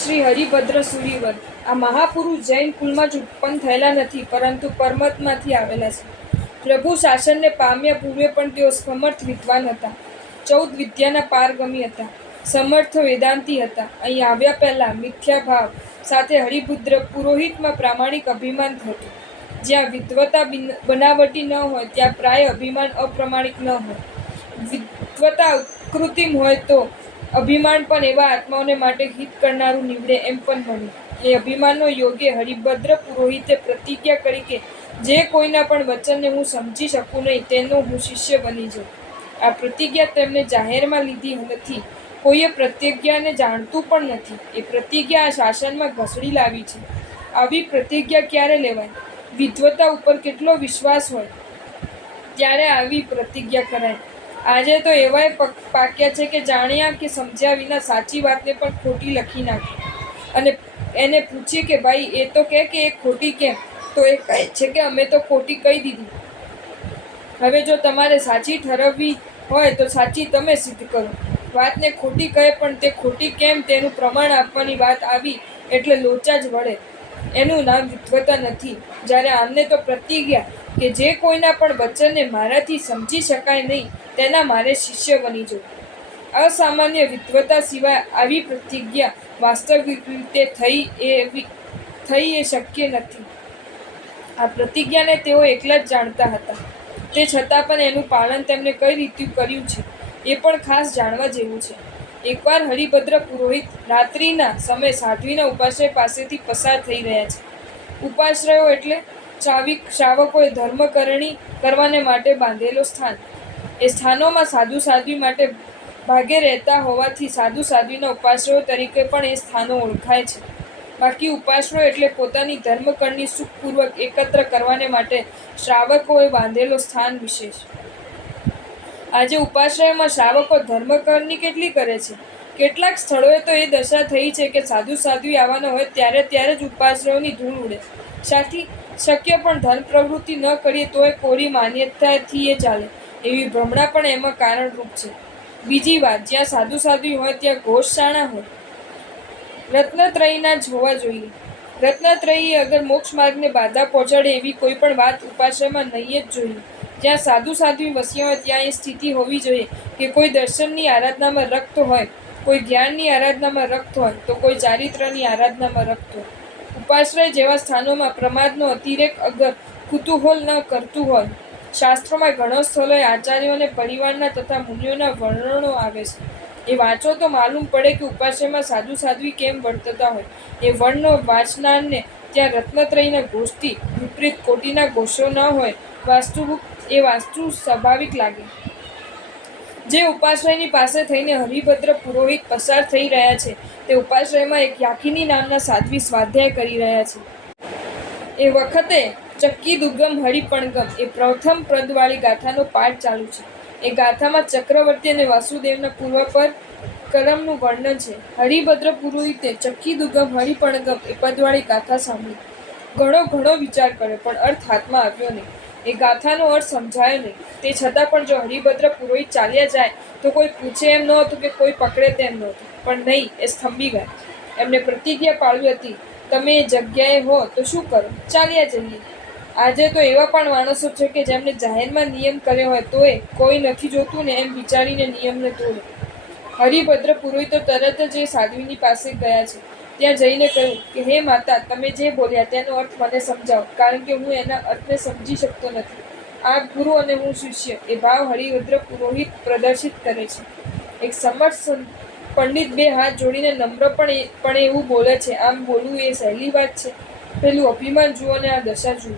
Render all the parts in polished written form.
શ્રી હરિભદ્ર સુરીવર આ મહાપુરુષ જૈન કુળમાં જ ઉત્પન્ન થયેલા નથી, પરંતુ પરમતમાંથી આવેલા છે. પ્રભુ શાસનને પામ્યા પૂર્વે પણ તેઓ સમર્થ વિદ્વાન હતા. 14 વિદ્યાના પારગમી હતા. સમર્થ વેદાંતી હતા. અહીં આવ્યા પહેલા મિથ્યાભાવ સાથે હરિભદ્ર પુરોહિતમાં પ્રામાણિક અભિમાન હતું. જ્યાં વિદ્વતા બનાવટી ન હોય ત્યાં પ્રાય અભિમાન અપ્રામાણિક ન હોય. વિદ્વતા કૃત્રિમ હોય તો અભિમાન પણ એવા આત્માઓને માટે હિત કરનારું નીવડે એમ પણ બન્યું. એ અભિમાનનો યોગે હરિભદ્ર પુરોહિતે પ્રતિજ્ઞા કરી કે જે કોઈના પણ વચનને હું સમજી શકું નહીં તેનો હું શિષ્ય બની જાઉં. આ પ્રતિજ્ઞા તેમણે જાહેરમાં લીધી નથી. કોઈએ પ્રતિજ્ઞાને જાણતું પણ નથી. એ પ્રતિજ્ઞા આ શાસનમાં ઘસડી લાવી છે. આવી પ્રતિજ્ઞા ક્યારે લેવાય? વિદ્વતા ઉપર કેટલો વિશ્વાસ હોય ત્યારે આવી પ્રતિજ્ઞા કરાય. આજે તો એવાય પાક્યા છે કે જાણ્યા કે સમજ્યા વિના સાચી વાતને પણ ખોટી લખી નાખે અને એને પૂછીએ કે ભાઈ એ તો કે એ ખોટી કેમ, તો એ કહે છે કે અમે તો ખોટી કહી દીધી. હવે જો તમારે સાચી ઠરવવી હોય તો સાચી તમે સિદ્ધ કરો. વાતને ખોટી કહે પણ તે ખોટી કેમ તેનું પ્રમાણ આપવાની વાત આવી એટલે લોચા જ વળે. એનું નામ વિદ્વતા નથી. જ્યારે આમને તો પ્રતિજ્ઞા કે જે કોઈના પણ વચનને મારાથી સમજી શકાય નહીં તેના મારે શિષ્ય બની જવું. અસામાન્ય વિદ્વતા સિવાય આવી પ્રતિજ્ઞા વાસ્તવિક રીતે થઈ એ શક્ય નથી. આ પ્રતિજ્ઞાને તેઓ એકલા જ જાણતા હતા. તે છતાં પણ એનું પાલન તેમણે કઈ રીતે કર્યું છે એ પણ ખાસ જાણવા જેવું છે. એકવાર હરિભદ્ર પુરોહિત રાત્રિના સમયે સાધ્વીના ઉપાશ્રય પાસેથી પસાર થઈ રહ્યા છે. ઉપાશ્રયો એટલે શ્રાવકોએ ધર્મકરણી કરવાને માટે બાંધેલો સ્થાન. એ સ્થાનોમાં સાધુ સાધ્વી માટે ભાગે રહેતા હોવાથી સાધુ સાધ્વીના ઉપાશ્રયો તરીકે પણ એ સ્થાનો ઓળખાય છે. બાકી ઉપાશ્રયો એટલે પોતાની ધર્મકરણી સુખપૂર્વક એકત્ર કરવાને માટે શ્રાવકોએ બાંધેલો સ્થાન વિશેષ. આજે ઉપાશ્રયમાં શ્રાવકો ધર્મકરણી કેટલી કરે છે? કેટલાક સ્થળોએ તો એ દશા થઈ છે કે સાધુ સાધ્વી આવવાના હોય ત્યારે જ ઉપાશ્રયોની ધૂળ ઉડે. સાથી શક્ય પણ ધર્મ પ્રવૃત્તિ ન કરીએ તોય કોરી માન્યતાથી એ ચાલે એવી ભ્રમણા પણ એમાં કારણરૂપ છે. બીજી વાત, જ્યાં સાધુ સાધ્વી હોય ત્યાં ઘોષશાળા હોય. રત્નત્રયીના જ હોવા જોઈએ. રત્નત્રયી અગર મોક્ષ માર્ગને બાધા પહોંચાડે એવી કોઈ પણ વાત ઉપાશ્રયમાં નહીં જ જોઈએ. જ્યાં સાધુ સાધ્વી વસ્યા હોય ત્યાં એ સ્થિતિ હોવી જોઈએ કે કોઈ દર્શનની આરાધનામાં રક્ત હોય, કોઈ જ્ઞાનની આરાધનામાં રક્ત હોય તો કોઈ ચારિત્રની આરાધનામાં રક્ત હોય. ઉપાશ્રય જેવા સ્થાનોમાં પ્રમાદનો અતિરેક અગર કુતૂહલ ન કરતું હોય. શાસ્ત્રોમાં ઘણો સ્થળોએ આચાર્યો અને પરિવારના તથા મુનિઓના વર્ણનો આવે છે. એ વાંચો તો માલુમ પડે કે ઉપાશ્રયમાં સાધુ સાધ્વી કેમ વર્તતા હોય. એ વર્ણનો વાંચનારને ત્યાં રત્નત્રયીના ઘોષથી વિપરીત કોટીના ઘોષો ન હોય વાસ્તુ સ્વાભાવિક લાગે. જે ઉપાશ્રયની પાસે થઈને હરિભદ્ર પુરોહિત પસાર થઈ રહ્યા છે તે ઉપાશ્રયમાં એક યાકિની નામના સાધ્વી સ્વાધ્યાય કરી રહ્યા છે. એ વખતે ચક્કી દુર્ગમ હરિપણગમ એ પ્રથમ પદવાળી ગાથાનો પાઠ ચાલુ છે. એ ગાથામાં ચક્રવર્તી અને વાસુદેવના પૂર્વ પર કરમનું વર્ણન છે. હરિભદ્ર પુરોહિતે ચક્કી દુર્ગમ હરિપણગમ એ પદવાળી ગાથા સાંભળી. ઘણો વિચાર કર્યો પણ અર્થ હાથમાં આવ્યો નહીં. એ ગાથાનો અર્થ સમજાયો નહીં. તે છતાં પણ જો હરિભદ્ર પુરોહિત ચાલ્યા જાય તો કોઈ પૂછે એમ નહોતું કે કોઈ પકડે તેમ નહોતું. પણ નહીં, એ સ્તંભી ગયા. એમને પ્રતિજ્ઞા પાળવી હતી, તમે એ જગ્યાએ હો તો શું કરો? ચાલ્યા જઈએ. આજે તો એવા પણ માણસો છે કે જેમને જાહેરમાં નિયમ કર્યો હોય તોય કોઈ નથી જોતું ને એમ વિચારીને નિયમને તોડે. હરિભદ્ર પુરોહિતો તરત જ એ સાધ્વીની પાસે ગયા છે. ત્યાં જઈને કહ્યું કે હે માતા, તમે જે બોલ્યા તેનો અર્થ મને સમજાવો, કારણ કે હું એના અર્થને સમજી શકતો નથી. આપ ગુરુ અને હું શિષ્ય એ ભાવ હરિભદ્ર પુરોહિત પ્રદર્શિત કરે છે. એક સમર્થ પંડિત બે હાથ જોડીને નમ્ર પણ એવું બોલે છે. આમ બોલવું એ સહેલી વાત છે? પેલું અભિમાન જુઓ ને આ દશા જુઓ.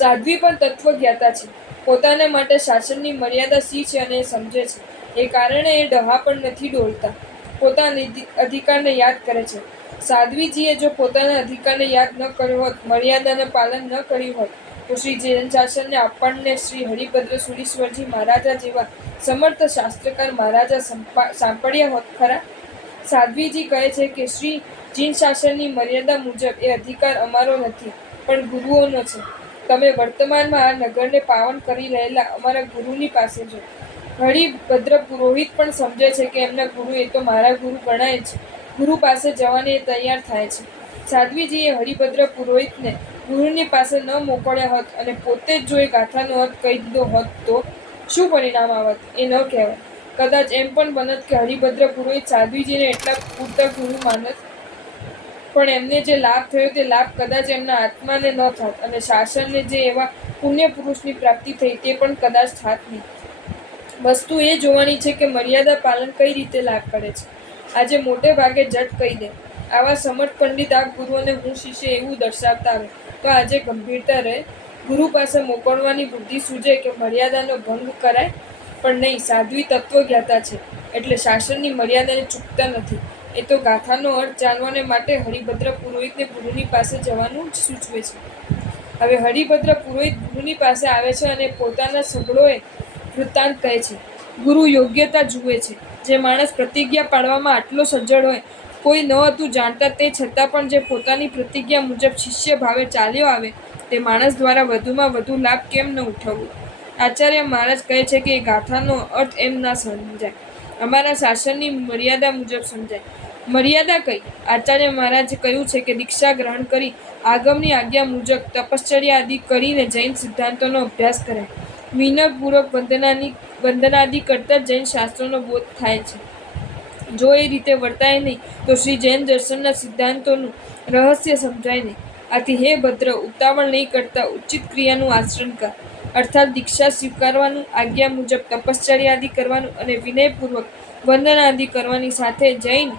સાધ્વી પણ તત્વજ્ઞાતા છે. પોતાને માટે શાસનની મર્યાદા શી છે અને એ સમજે છે. એ કારણે એ ડહા પણ નથી ડોલતા. પોતાના અધિકારને યાદ કરે છે. સાધ્વીજીએ જો પોતાના અધિકારને યાદ ન કર્યો હોત, મર્યાદાનું પાલન ન કર્યું હોત તો શ્રી જૈન શાસનને આપણને શ્રી હરિભદ્ર સુરીશ્વરજી મહારાજા જેવા સમર્થ શાસ્ત્રકાર મહારાજા સાંપડ્યા હોત ખરા? સાધ્વીજી કહે છે કે શ્રી જૈન શાસનની મર્યાદા મુજબ એ અધિકાર અમારો નથી પણ ગુરુઓનો છે. તમે વર્તમાનમાં આ નગરને પાવન કરી રહેલા અમારા ગુરુની પાસે જો. હરિભદ્ર પુરોહિત પણ સમજે છે કે એમના ગુરુ એ તો મારા ગુરુ ગણાય છે. ગુરુ પાસે જવાને એ તૈયાર થાય છે. સાધ્વીજીએ હરિભદ્ર પુરોહિતને ગુરુની પાસે ન મોકલ્યા હોત અને પોતે જ જો એ ગાથાનો અર્થ કહી દીધો હોત તો શું પરિણામ આવત એ ન કહેવાય. કદાચ એમ પણ બનત કે હરિભદ્ર પુરોહિત સાધ્વીજીને એટલા પૂરતા ગુરુ માનત, પણ એમને જે લાભ થયો તે લાભ કદાચ એમના આત્માને ન થાત અને શાસનને જે એવા પુણ્ય પુરુષની પ્રાપ્તિ થઈ તે પણ કદાચ થાત નહીં. વસ્તુ એ જોવાની છે કે મર્યાદા પાલન કઈ રીતે લાભ કરે છે. આજે મોટે ભાગે જટ કહી દે. આવા સમર્થ પંડિત આપ ગુરુ અને હું શિષ્ય એવું દર્શાવતા આવે તો આજે ગંભીરતા રહે. ગુરુ પાસે મોકલવાની બુદ્ધિ સૂજે કે મર્યાદાનો ભંગ કરાય, પણ નહીં. સાધ્વી તત્વજ્ઞાતા છે એટલે શાસનની મર્યાદાને ચૂકતા નથી. એ તો ગાથાનો અર્થ જાણવાને માટે હરિભદ્ર પુરોહિતને ગુરુની પાસે જવાનું જ સૂચવે છે. હવે હરિભદ્ર પુરોહિત ગુરુની પાસે આવે છે અને પોતાના સગળોએ વૃત્તાંત કહે છે. ગુરુ યોગ્યતા જુએ છે. જે માણસ પ્રતિજ્ઞા પાળવામાં આટલો સજ્જડ હોય, કોઈ ન હતું જાણતા તે છતાં પણ જે પોતાની પ્રતિજ્ઞા મુજબ શિષ્ય ભાવે ચાલ્યો આવે, તે માણસ દ્વારા વધુમાં વધુ લાભ કેમ ન ઉઠાવવો? આચાર્ય મહારાજ કહે છે કે એ ગાથાનો અર્થ એમ ના સમજાય, અમારા શાસનની મર્યાદા મુજબ સમજાય. મર્યાદા કઈ? આચાર્ય મહારાજે કહ્યું છે કે દીક્ષા ગ્રહણ કરી આગમની આજ્ઞા મુજબ તપશ્ચર્યા આદિ કરીને જૈન સિદ્ધાંતોનો અભ્યાસ કરાય. વિનયપૂર્વક વંદનાદિ કરતા જૈન શાસ્ત્રોનો બોધ થાય છે. જો એ રીતે વર્તાય નહીં તો શ્રી જૈન દર્શનના સિદ્ધાંતોનું રહસ્ય સમજાય નહીં. આથી હે ભદ્ર, ઉતાવળ નહીં કરતા ઉચિત ક્રિયાનું આચરણ કર. અર્થાત દીક્ષા સ્વીકારવાનું, આજ્ઞા મુજબ તપશ્ચર્યાદિ કરવાનું અને વિનયપૂર્વક વંદનાદિ કરવાની સાથે જૈન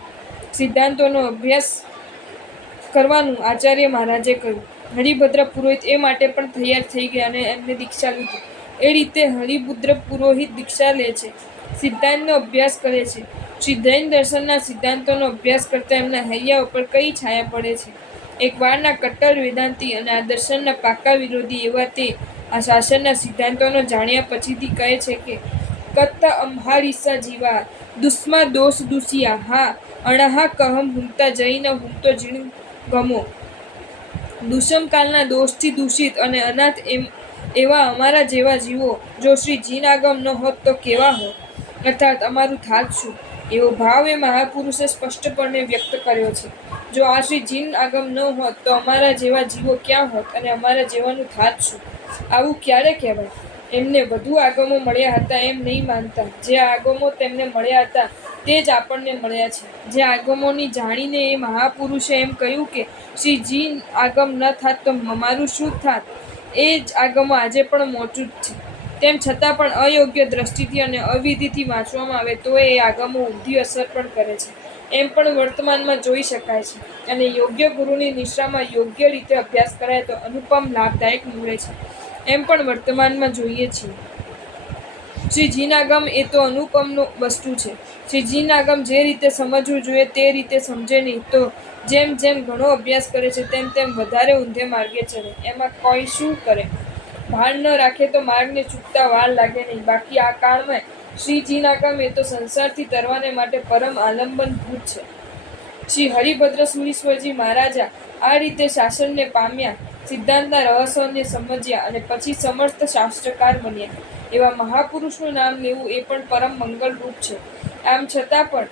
સિદ્ધાંતોનો અભ્યાસ કરવાનું આચાર્ય મહારાજે કહ્યું. હરિભદ્ર પુરોહિત એ માટે પણ તૈયાર થઈ ગયા અને એમને દીક્ષા લીધી. એ રીતે હરિભદ્ર પુરોહિત દીક્ષા લે છે, સિદ્ધાંતનો અભ્યાસ કરે છે. શ્રી જૈન દર્શનના સિદ્ધાંતોનો અભ્યાસ કરતા એમના હૈયા ઉપર કઈ છાયા પડે છે? એક વારના કટ્ટર વેદાંતી અને આ દર્શનના પાકા વિરોધી એવા તે આ શાસનના સિદ્ધાંતોનો જાણ્યા પછીથી કહે છે કે કત્ત અમ્હારીસા જીવા દુસ્મા દોષ દુસિયા હા અણહા કહમ હુંતા જૈન હુંતો જીણ ગમો. દુષ્મકાલના દોષથી દૂષિત અને અનાથ એવા અમારા જેવા જીવો જો શ્રી જીન આગમ ન હોત તો કેવા હોત? અર્થાત અમારું થાત શું? એવો ભાવ એ મહાપુરુષે સ્પષ્ટપણે વ્યક્ત કર્યો છે. જો આ શ્રી જીન આગમ ન હોત તો અમારા જેવા જીવો ક્યાં હોત અને અમારા જેવાનું થાત શું? આવું ક્યારે કહેવાય? એમને વધુ આગમો મળ્યા હતા એમ નહીં માનતા. જે આગમો તેમને મળ્યા હતા તે જ આપણને મળ્યા છે. જે આગમોની જાણીને એ મહાપુરુષે એમ કહ્યું કે શ્રી જીન આગમ ન થાત તો અમારું શું થાત, એ જ આગમો આજે પણ મોજૂદ છે. તેમ છતાં પણ અયોગ્ય દ્રષ્ટિથી અને અવિધિથી વાંચવામાં આવે તો એ આગમો ઊંધી અસર પણ કરે છે એમ પણ વર્તમાનમાં જોઈ શકાય છે. અને યોગ્ય ગુરુની નિશ્રામાં યોગ્ય રીતે અભ્યાસ કરાય તો અનુપમ લાભદાયક મળે છે એમ પણ વર્તમાનમાં જોઈએ છીએ. શ્રી જીનાગમ એ તો અનુપમનો વસ્તુ છે. શ્રી જીનાગમ જે રીતે સમજવું જોઈએ તે રીતે સમજે નહીં તો જેમ જેમ ઘણો અભ્યાસ કરે છે તેમ તેમ વધારે ઊંધે માર્ગે ચડે. એમાં કોઈ શું કરે? ભાન ન રાખે તો માર્ગને ચૂકતા વાર લાગે નહીં. બાકી આ કાળમાં શ્રી જીનાગમ એ તો સંસારથી તરવાને માટે પરમ આલંબનભૂત છે. શ્રી હરિભદ્ર સુરીશ્વરજી મહારાજા આ રીતે શાસનને પામ્યા, સિદ્ધાંતના રહસ્યોને સમજ્યા અને પછી સમર્થ શાસ્ત્રકાર બન્યા. એવા મહાપુરુષનું નામ લેવું એ પણ પરમ મંગલરૂપ છે. આમ છતાં પણ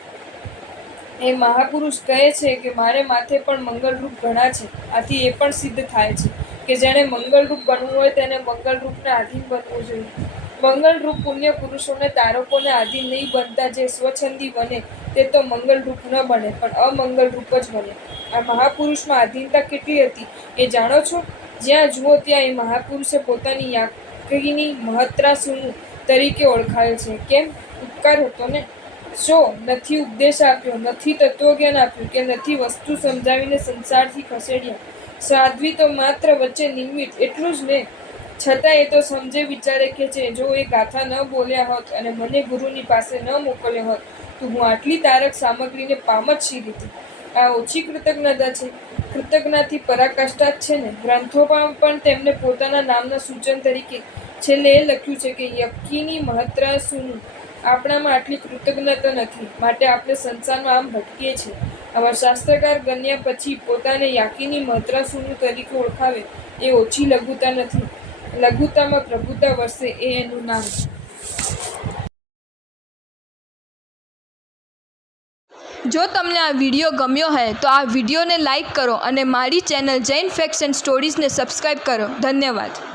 એ મહાપુરુષ કહે છે કે મારે માથે પણ મંગલરૂપ ઘણા છે. આથી એ પણ સિદ્ધ થાય છે કે જેણે મંગલરૂપ બનવું હોય તેને મંગલરૂપના આધીન બનવું જોઈએ. મંગલરૂપ પુણ્ય પુરુષોને તારકોને આધીન નહીં બનતા જે સ્વચ્છંદી બને તે તો મંગલરૂપ ન બને પણ અમંગલરૂપ જ બને. આ મહાપુરુષમાં આધીનતા કેટલી હતી એ જાણો છો? જ્યાં જુઓ ત્યાં એ મહાપુરુષે પોતાની યાકીની મહત્રાસુનું તરીકે ઓળખાયેલ છે. કેમ? ઉપકાર હતો ને? શો નથી ઉપદેશ આપ્યો, નથી તત્વજ્ઞાન આપ્યું કે નથી વસ્તુ સમજાવીને સંસારથી ખસેડ્યા? સાધ્વી તો માત્ર વચ્ચે નિમિત્ત એટલું જ ને. છતાં એ તો સમજે વિચારે કે છે જો એ ગાથા ન બોલ્યા હોત અને મને ગુરુની પાસે ન મોકલ્યો હોત તો હું આટલી તારક સામગ્રીને પામત શી રીતે? આ ઓછી કૃતજ્ઞતા છે? કૃતજ્ઞતાથી પરાકાષ્ઠા જ છે ને. ગ્રંથોમાં પણ તેમને પોતાના નામના સૂચન તરીકે છેલ્લે એ લખ્યું છે કે યકીની મહત્રાસુનું. આપણામાં આટલી કૃતજ્ઞતા નથી માટે આપણે સંસારમાં આમ ભટકીએ છીએ. આવા શાસ્ત્રકાર ગણ્યા પછી પોતાને યાકીની મહત્રાસુનું તરીકે ઓળખાવે એ ઓછી લઘુતા નથી. લઘુતામાં પ્રભુતા વસે એ એનું નામ. જો તમને આ વિડીયો ગમ્યો હોય તો આ વિડીયોને લાઈક કરો અને મારી ચેનલ જૈન ફેક્ટ્સ એન્ડ સ્ટોરીઝને સબસ્ક્રાઈબ કરો. ધન્યવાદ.